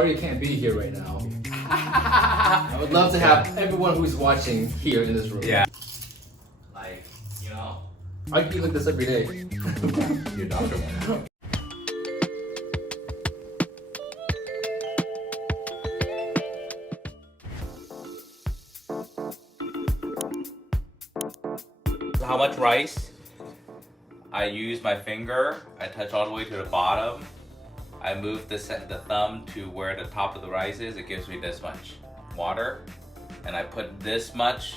sorry you can't be here right now. I would love to have everyone who's watching here in this room. Yeah. Like, you know, I eat like this every day. Your doctor one. How much rice? I use my finger. I touch all the way to the bottom. I move the thumb to where the top of the rice is. It gives me this much water, and I put this much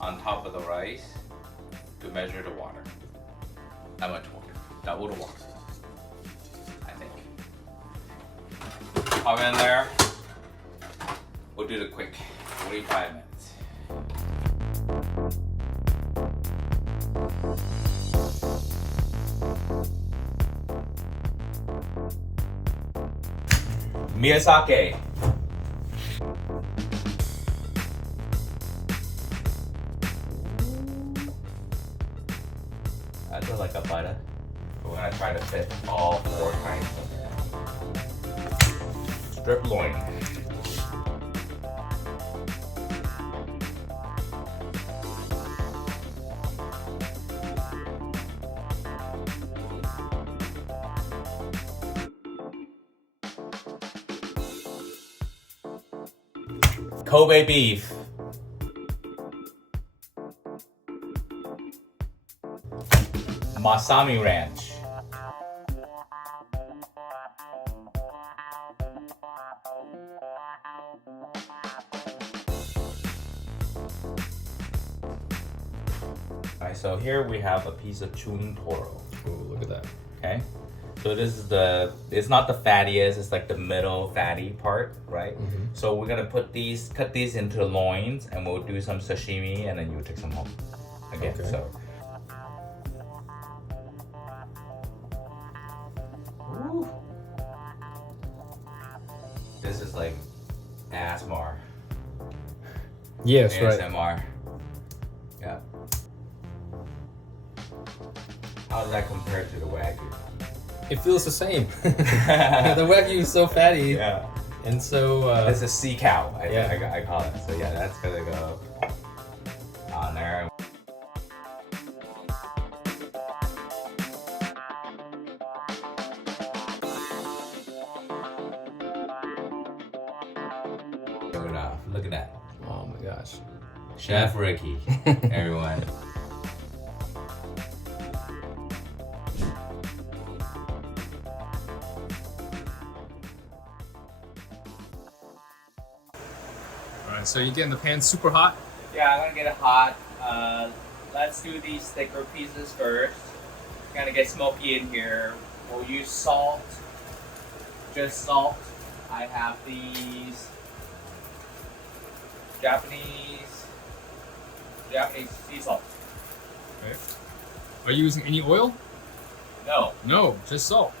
on top of the rice to measure the water. How much water? Double the water, I think. Pop it in there. We'll do the quick 45 minutes. Miyazaki. I do like a butter. We're gonna try to fit all 4 kinds of strip loin. Kobe beef. Masami ranch. Alright, so here we have a piece of chewing toro. Ooh, look at that. Okay. So this is it's not the fattiest, it's like the middle fatty part, right? Mm-hmm. So we're gonna cut these into the loins, and we'll do some sashimi, and then you take some home. Again, Okay. so. Ooh. This is like ASMR. Yes, right. ASMR. Yeah. How does that compare to the Wagyu? It feels the same. The Wagyu is so fatty. Yeah. And so... It's a sea cow, Yeah. I call it. So yeah, that's gonna go on there. Good enough. Look at that. Oh my gosh. Chef Ryky, everyone. Alright, so you're getting the pan super hot? Yeah, I'm gonna get it hot. Let's do these thicker pieces first. Gonna get smoky in here. We'll use salt. Just salt. I have these Japanese sea salt. Okay. Are you using any oil? No. No, just salt.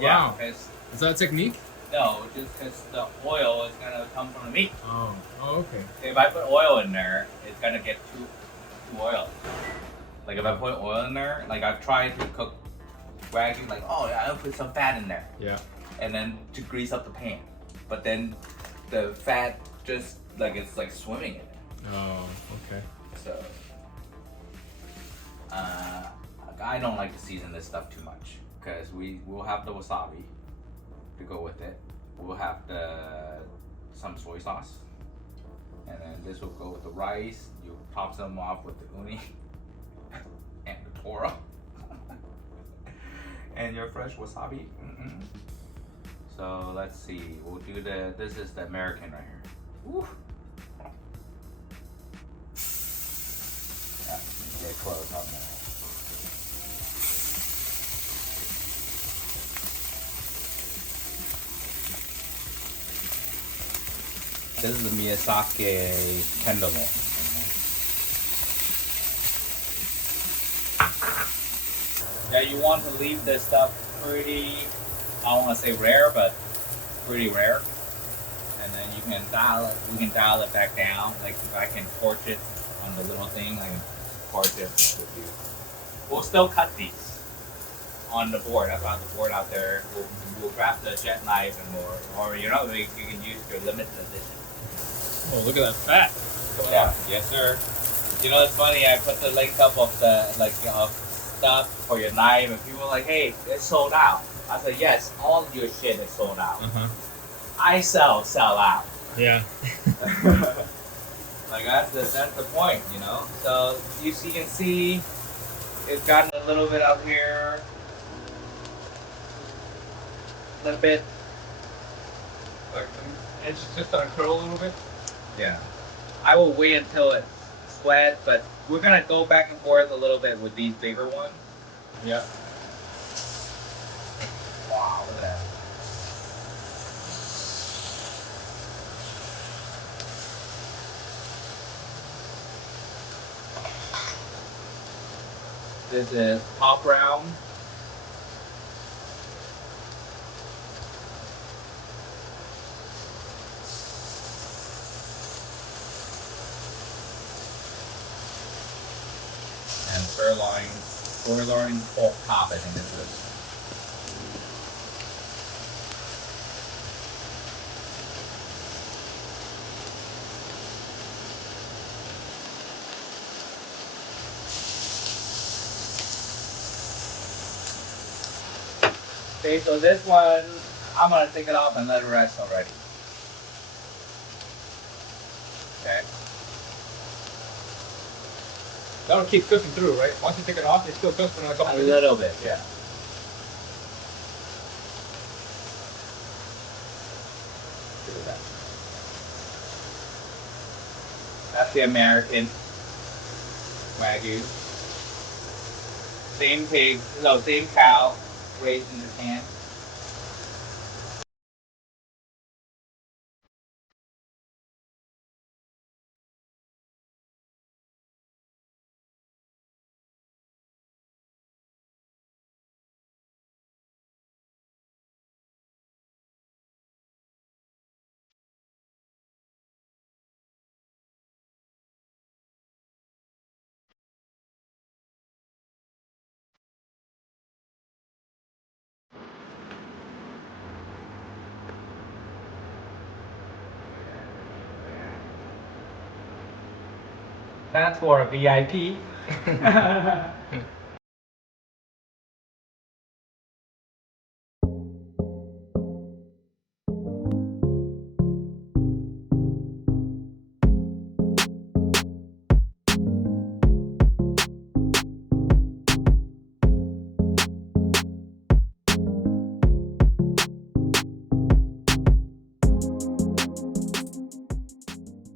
Yeah, Wow. because Is that a technique? no, just because the oil is gonna come from the meat. Oh, okay. If I put oil in there, it's gonna get too oily. Like if I put oil in there, like I've tried to cook Wagyu, like oh yeah, I'll put some fat in there, Yeah. and then to grease up the pan, but then the fat just like it's like swimming in it. Oh, okay. So I don't like to season this stuff too much because we'll have the wasabi to go with it. We'll have some soy sauce, and then this will go with the rice. You top some off with the uni and the toro and your fresh wasabi. So let's see. We'll do this is the American right here. Woo. Yeah, get close on there. This is the Miyazaki tenderloin. Yeah, you want to leave this stuff pretty, I don't want to say rare, but pretty rare. And then you can dial it, we can dial it back down. Like if I can torch it on the little thing, I can torch it with you. We'll still cut these on the board. That's on the board out there. We'll craft the jet knife and more. Or you know, you can use your limited edition. Oh, look at that fat. Yeah. Yes, sir. You know, it's funny. I put the link up of the stuff for your knife, and people are like, "Hey, it's sold out." I said, "Yes, all of your shit is sold out. I sell out." Yeah. Like that's the point, you know. So you can see it's gotten a little bit up here, a little bit. Like, it's just gonna curl a little bit. Yeah. I will wait until it's wet, but we're gonna go back and forth a little bit with these bigger ones. Yeah. Wow, look at that. This is top round. And sirloin pork top, I think this is. Okay, so this one, I'm gonna take it off and let it rest already. Okay. That'll keep cooking through, right? Once you take it off, it still cooks for another couple A minutes. little bit, yeah. Look at that. That's the American Wagyu. Same pig, no, same cow raised in Japan. That's for a VIP.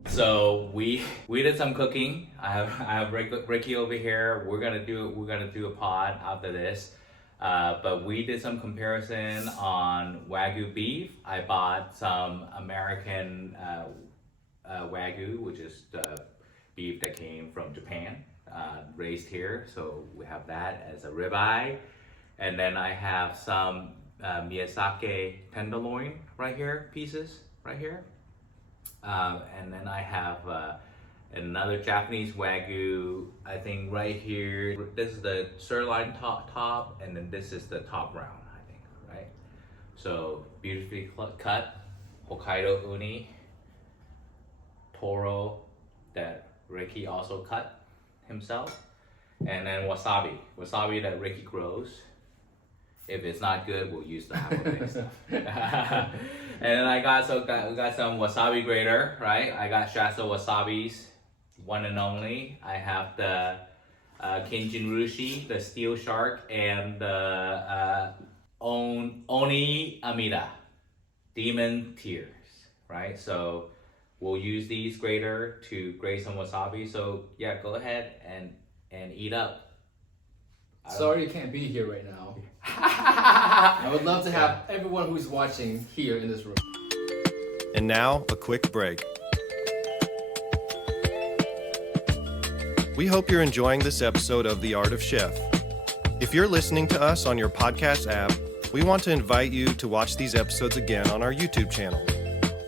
So we did some cooking. I have Ryky over here. We're gonna do a pod after this. But we did some comparison on Wagyu beef. I bought some American Wagyu, which is the beef that came from Japan, raised here. So we have that as a ribeye. And then I have some Miyazaki tenderloin right here, pieces right here. And then I have another Japanese Wagyu, I think right here. This is the sirloin top, and then this is the top round, I think, right? So beautifully cut, Hokkaido uni, toro that Ryky also cut himself, and then wasabi that Ryky grows. If it's not good, we'll use the apple stuff. And then we got some wasabi grater, right? I got Shasta wasabis, one and only. I have the Kinjin Rushi, the steel shark, and the Oni Amida, demon tears, right? So we'll use these grater to grate some wasabi. So yeah, go ahead and eat up. Sorry you can't be here right now. I would love to have everyone who's watching here in this room. And now, a quick break. We hope you're enjoying this episode of The Art of Chef. If you're listening to us on your podcast app, we want to invite you to watch these episodes again on our YouTube channel.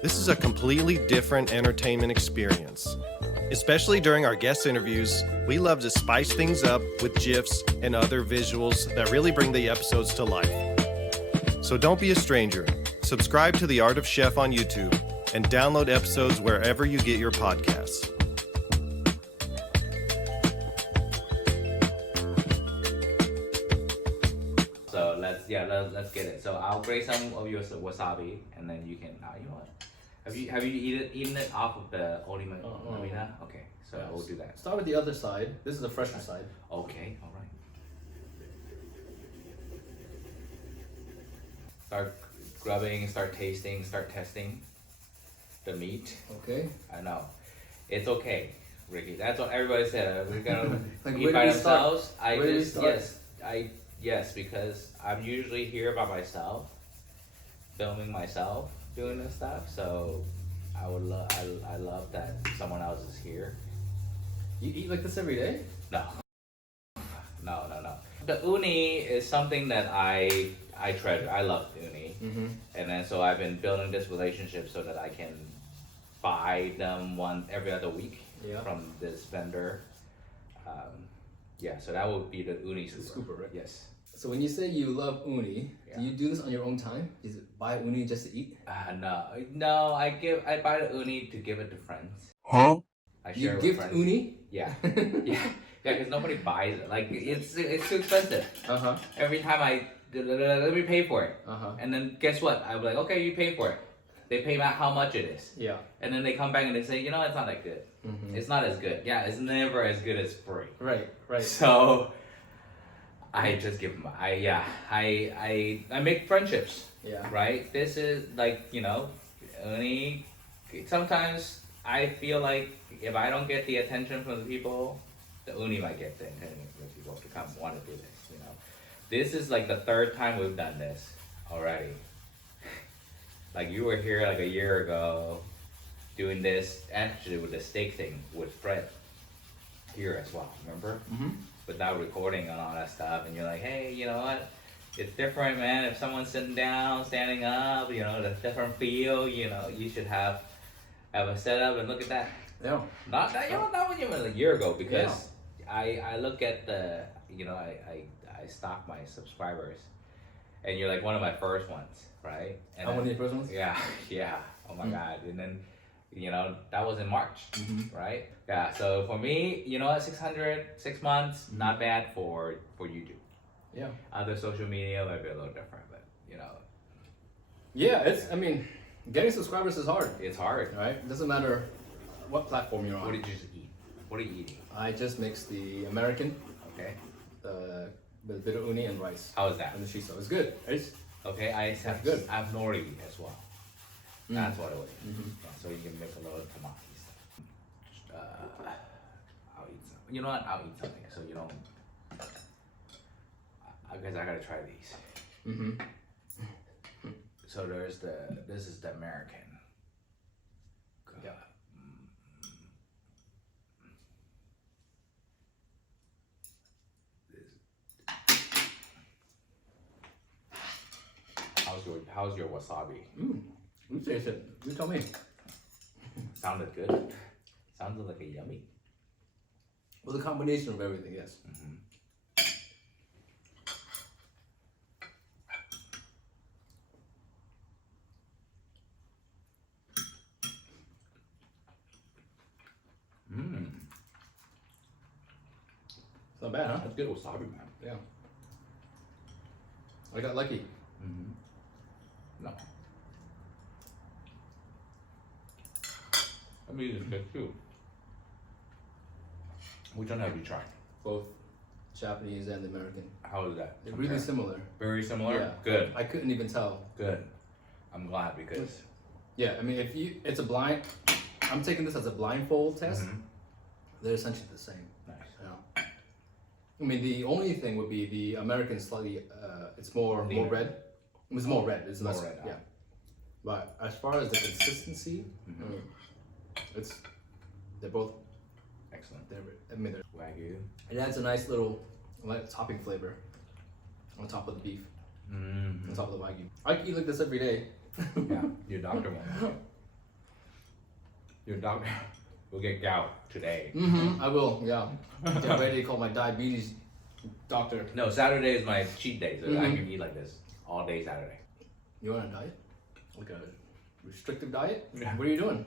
This is a completely different entertainment experience. Especially during our guest interviews, we love to spice things up with GIFs and other visuals that really bring the episodes to life. So don't be a stranger. Subscribe to The Art of Chef on YouTube and download episodes wherever you get your podcasts. So let's get it. So I'll grate some of your wasabi, and then you can. You know what? Have you eaten it off of the marina? Okay, so we'll do that. Start with the other side. This is the fresher side. Okay, all right. Start grubbing, start tasting, start testing the meat. Okay. I know. It's okay, Ryky. That's what everybody said. We're gonna Like, eat where by do we start? themselves. Where do we start? Yes, because I'm usually here by myself, filming myself, doing this stuff. So I love that someone else is here. You eat like this every day? No. The uni is something that I treasure. I love uni. Mm-hmm. And then so I've been building this relationship so that I can buy them every other week from this vendor. So that would be the uni scooper. Right? Yes. So when you say you love uni, do you do this on your own time? Is it buy uni just to eat? No. I buy the uni to give it to friends. Huh? I share You it with gift friends. uni? Yeah. Because nobody buys it. Like it's too expensive. Uh-huh. Every time let me pay for it. Uh-huh. And then guess what? I'm like, okay, you pay for it. They pay out how much it is. Yeah. And then they come back and they say, it's not that good. Mm-hmm. It's not as good. Yeah, it's never as good as free. Right. So I just give them. I make friendships. Yeah. Right. This is like only sometimes I feel like if I don't get the attention from the people, the uni might get the attention from the people to come want to do this. This is like the third time we've done this already. Like you were here like a year ago doing this actually with the steak thing with Fred here as well, remember? Mm-hmm. Without recording and all that stuff, and you're like, hey, you know what? It's different, man. If someone's sitting down, standing up, the different feel, you should have a setup and look at that. Yeah. Not when you were a year ago, because I look at the, I stalk my subscribers, and you're like one of my first ones, right? And One of your first ones? Yeah. Oh my God. And then, that was in March, right? Yeah. So for me, 600, 6 months, not bad for YouTube. Yeah. Other social media might be a little different, but Yeah, getting subscribers is hard. it's hard. Right? It doesn't matter what platform you're on. What did you just eat? What are you eating? I just mixed the American, Okay. with a bit of uni and rice. How is that? And the shiso. It's good. It's Okay, I have good. I have nori as well. That's what it was. Mhm. Yeah, so you can make a little tamales. I'll eat some. You know what? I'll eat something so you don't. I guess I gotta try these. Mm-hmm. So this is the American. Yeah. How's your wasabi? You taste it. You tell me. Sounded good. Sounded like a yummy. Well, the combination of everything, yes. It's not bad, huh? That's good wasabi, man. Yeah. I got lucky. No. I mean, it's good too. Which one have you tried? Both Japanese and American. How is that? They're really similar. Very similar? Yeah. Good. I couldn't even tell. Good. I'm glad because. Yeah, it's a blind. I'm taking this as a blindfold test. They're essentially the same. Nice. Yeah. The only thing would be the American slightly. It's more red. It's more red. It's More less red, yeah. But as far as the consistency, they're both. Excellent. They're Wagyu. it adds a nice little topping flavor on top of the beef, on top of the Wagyu. I could eat like this every day. Yeah, your doctor won't. Your doctor. We'll get gout today. Mm-hmm. I will. Yeah. Get ready to call my diabetes doctor. No, Saturday is my cheat day, so I Mhm. can eat like this all day Saturday. You on a diet? Like a restrictive diet? Yeah. What are you doing?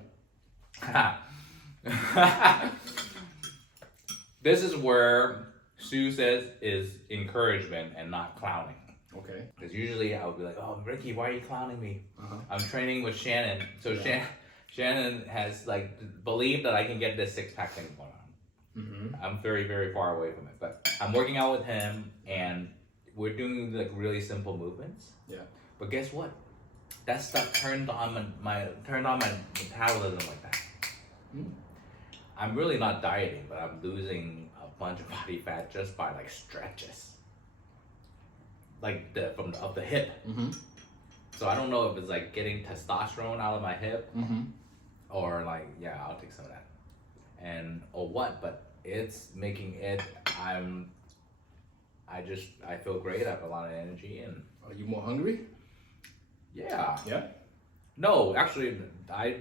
This is where Sue says is encouragement and not clowning. Okay. Because usually I would be like, oh, Ryky, why are you clowning me? Uh-huh. I'm training with Shannon. So Yeah. Shannon has like believed that I can get this 6-pack thing going on. Mm-hmm. I'm very, very far away from it. But I'm working out with him and we're doing like really simple movements. Yeah. But guess what? That stuff turned on my metabolism like that. Mm. I'm really not dieting, but I'm losing a bunch of body fat just by like stretches. Like of the hip. Mm-hmm. So I don't know if it's like getting testosterone out of my hip Mm-hmm. or like, yeah, I'll take some of that. Or what, but it's making it, I feel great, I have a lot of energy and Are you more hungry? yeah. Yeah. No, actually, I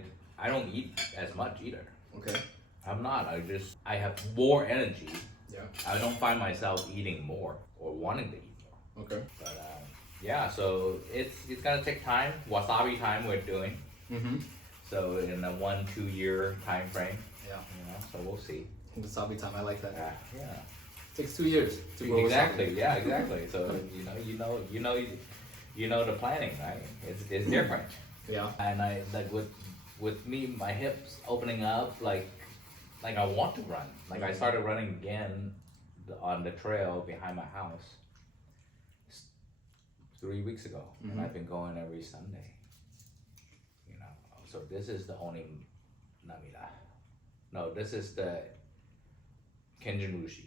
don't eat as much either. Okay. I'm not, I have more energy. Yeah. I don't find myself eating more or wanting to eat more. Okay. But yeah, so it's gonna take time. Wasabi time we're doing. Mm-hmm. So in a 1-2 year time frame, Yeah. so we'll see. Wasabi time. I like that. Yeah. Takes 2 years to grow Exactly. wasabi. Yeah, exactly. So you know the planning, right? It's different. Yeah. And I like with me, my hips opening up, like I want to run. Like I started running again on the trail behind my house 3 weeks ago, and Mhm. I've been going every Sunday. You know, so this is the only namida. No, this is the kenjin-rushi.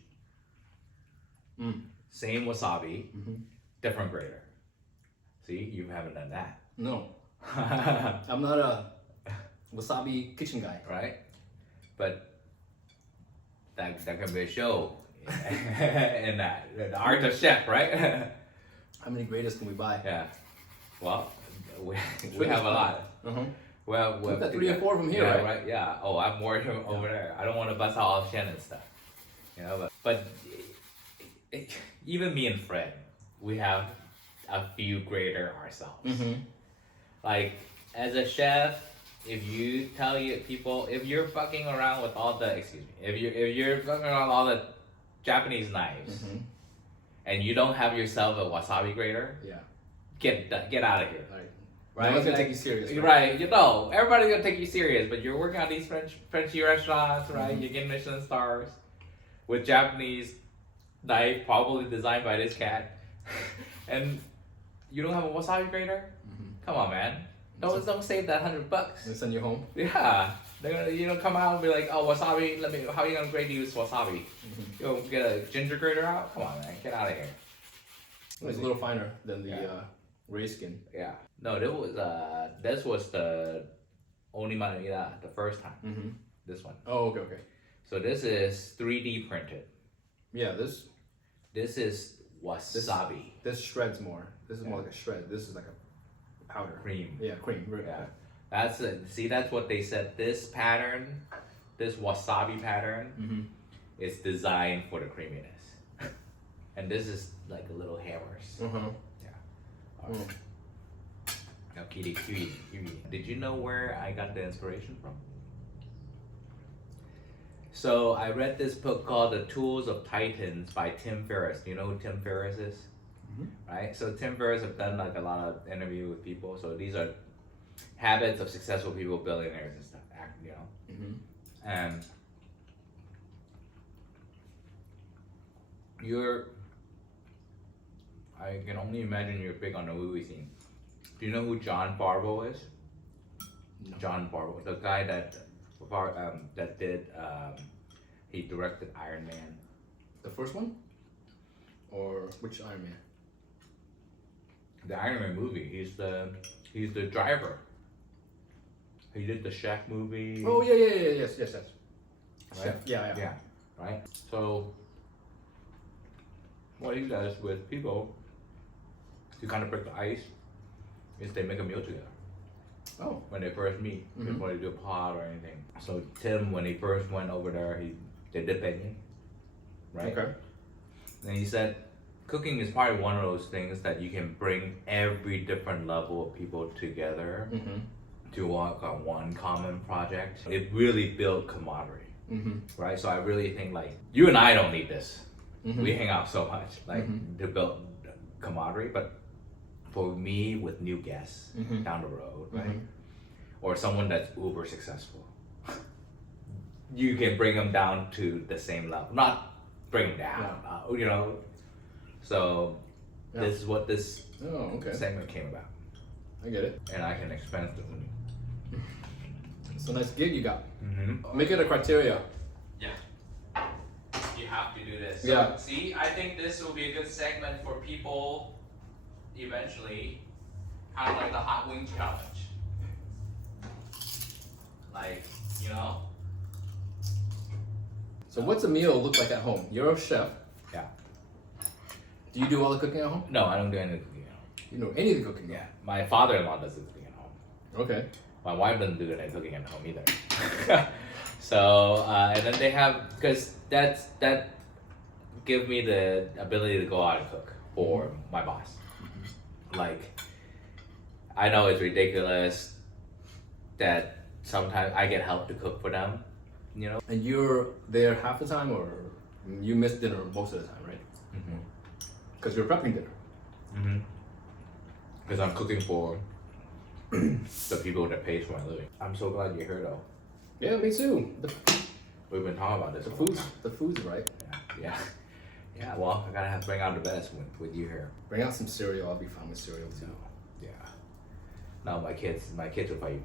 Mm. Same wasabi, Mm-hmm. different grader. See, you haven't done that. No, I'm not a wasabi kitchen guy. Right? But that can be a show in that, the art of chef, right? How many graders can we buy? Yeah. Well, we have a lot. Uh-huh. Well, We've got 3 or 4 from here, yeah, right? Yeah. Oh, I'm more over there. I don't want to bust out all Shannon's stuff. You know, but even me and Fred, we have a few grader ourselves. Mm-hmm. Like, as a chef, if you tell people, if you're fucking around with all the, if you're fucking around with all the Japanese knives, Mm-hmm. and you don't have yourself a wasabi grater, Yeah. get out of here. Right. Right? No one's gonna Like, take you serious. Right, you know, everybody's gonna take you serious, but you're working on these Frenchy restaurants, right? Mhm. You're getting Michelin stars with Japanese knife, probably designed by this cat, and you don't have a wasabi grater? Mm-hmm. Come on, man. Don't save that $100. They send you home. Yeah, they're gonna come out and be like, oh, wasabi. How are you gonna grade use wasabi? Mm-hmm. You go get a ginger grater out? Come on, man, get out of here. It's a little finer than the Yeah. ray skin. Yeah. No, this was the only manila the first time. Mm-hmm. This one. Oh, okay. So this is 3D printed. Yeah, this This is wasabi shreds more. This is more Yeah. like a shred. This is like a powder. cream. Yeah, cream. Right. Yeah. That's it. See, that's what they said. This pattern, this wasabi pattern, Mm-hmm. is designed for the creaminess. And this is like a little hammers. Uh-huh. All right. Now, Kitty. Did you know where I got the inspiration from? So I read this book called The Tools of Titans by Tim Ferriss. Do you know who Tim Ferriss is? Mhm. Right? So Tim Ferriss have done like a lot of interview with people. So these are habits of successful people, billionaires and stuff. You know, Mm-hmm. and I can only imagine you're big on the movie scene. Do you know who John Favreau is? No. John Favreau, the guy that did he directed Iron Man. The first one? Or which Iron Man? The Iron Man movie. He's the driver. He did the Chef movie. Oh yeah, yes. Right? Yeah. Yeah. Right. So what he does with people to kind of break the ice is they make a meal together. Oh. When they first meet, before they do a pod or anything. So Tim, when he first went over there, they did beignet, right? Okay. And he said, cooking is probably one of those things that you can bring every different level of people together to work on one common project. It really built camaraderie, right? So I really think like, you and I don't need this. We hang out so much, like to build camaraderie, but for me with new guests down the road, right? Or someone that's uber successful, you can bring them down to the same level, not bring them down, you know? So this is what this segment came about. I get it. And I can expense the money. It's a nice gig you got. Make it a criteria. Yeah. You have to do this. So, Yeah. see, I think this will be a good segment for people eventually, kind of like the hot wing challenge. Like, you know? So what's a meal look like at home? You're a chef. Yeah. Do you do all the cooking at home? No, I don't do any cooking at home. You know any of the cooking? Yeah. My father-in-law does the cooking at home. Okay. My wife doesn't do any cooking at home either. So, and then they have, because that give me the ability to go out and cook for my boss. Like, I know it's ridiculous that sometimes I get help to cook for them, you know? And you're there half the time, or you miss dinner most of the time, right? Because you're prepping dinner. Because I'm cooking for the people that pays for my living. I'm so glad you're here though. Yeah, me too. We've been talking about this. The food's right. Yeah. Yeah, well, I gotta have to bring out the best with you here. Bring out some cereal. I'll be fine with cereal too. Yeah. No, my kids will fight you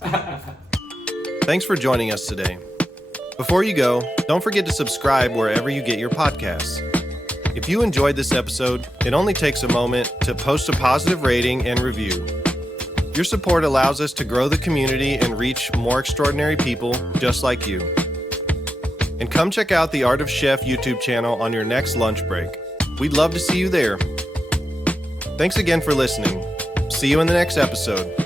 for that. Thanks for joining us today. Before you go, don't forget to subscribe wherever you get your podcasts. If you enjoyed this episode, it only takes a moment to post a positive rating and review. Your support allows us to grow the community and reach more extraordinary people just like you. And come check out the Art of Chef YouTube channel on your next lunch break. We'd love to see you there. Thanks again for listening. See you in the next episode.